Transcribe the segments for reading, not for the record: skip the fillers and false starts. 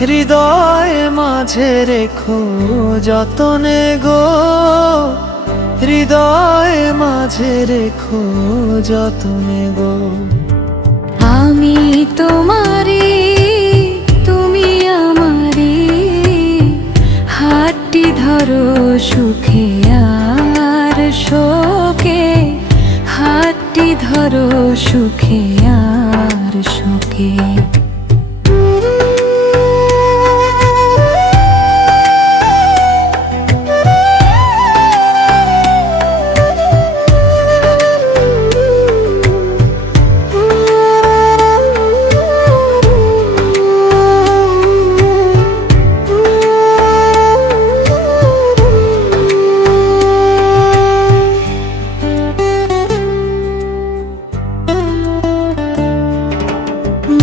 হৃদয় মাঝে রেখো যতনে গো, হৃদয় মাঝে রেখো যতনে গো। আমি তোমারি তুমি আমারি, হাতটি ধরো সুখে আর শোকে, হাতটি ধরো সুখে আর শোকে।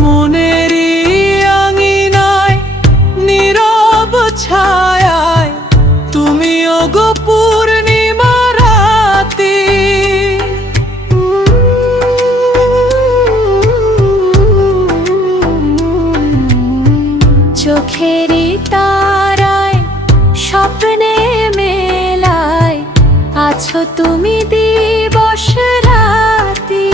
মনেরই আঙিনায় নীরব ছায়ায় তুমিও গো পূর্ণিমা রাতে, চোখেরই তারায় স্বপ্নে মেলায় আছো তুমি দিবস রাতি।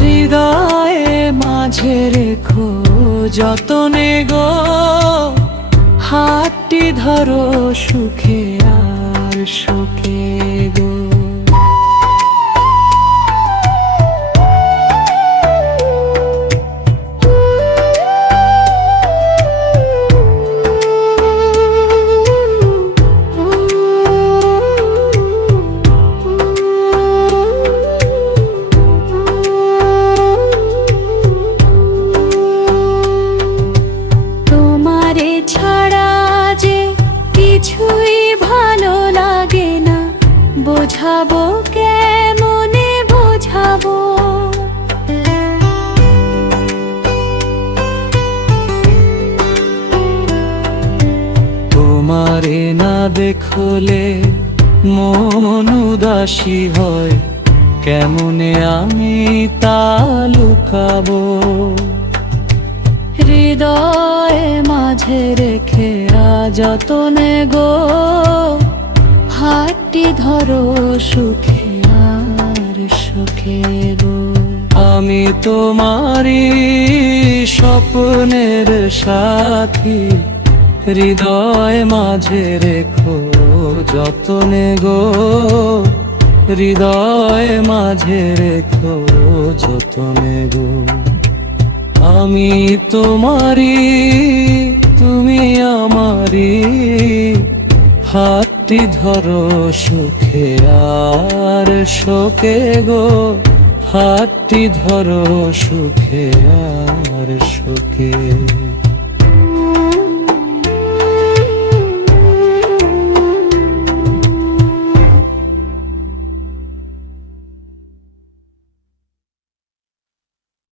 হৃদয়ে মাঝে রেখো যতনে গো, হাতটি ধরো সুখে আর শোকে গো। ছাড়া যে কিছুই ভালো লাগে না, বোঝাবো কেমনে বোঝাবো। তোমারে না দেখলে মন উদাসী হয়, কেমনে আমি তা লুকাবো। হৃদয়ে মাঝে রেখে যতনে গো, হাতটি ধরো সুখে আর শোকে গো। আমি তোমারি স্বপ্নের সাথী, হৃদয় মাঝে রেখো যতনে গো, হৃদয় মাঝে রেখো যতনে গো। আমি তোমারি তুমি আমারি, হাতটি ধরো সুখে আর শোকে গো, হাতটি ধরো সুখে আর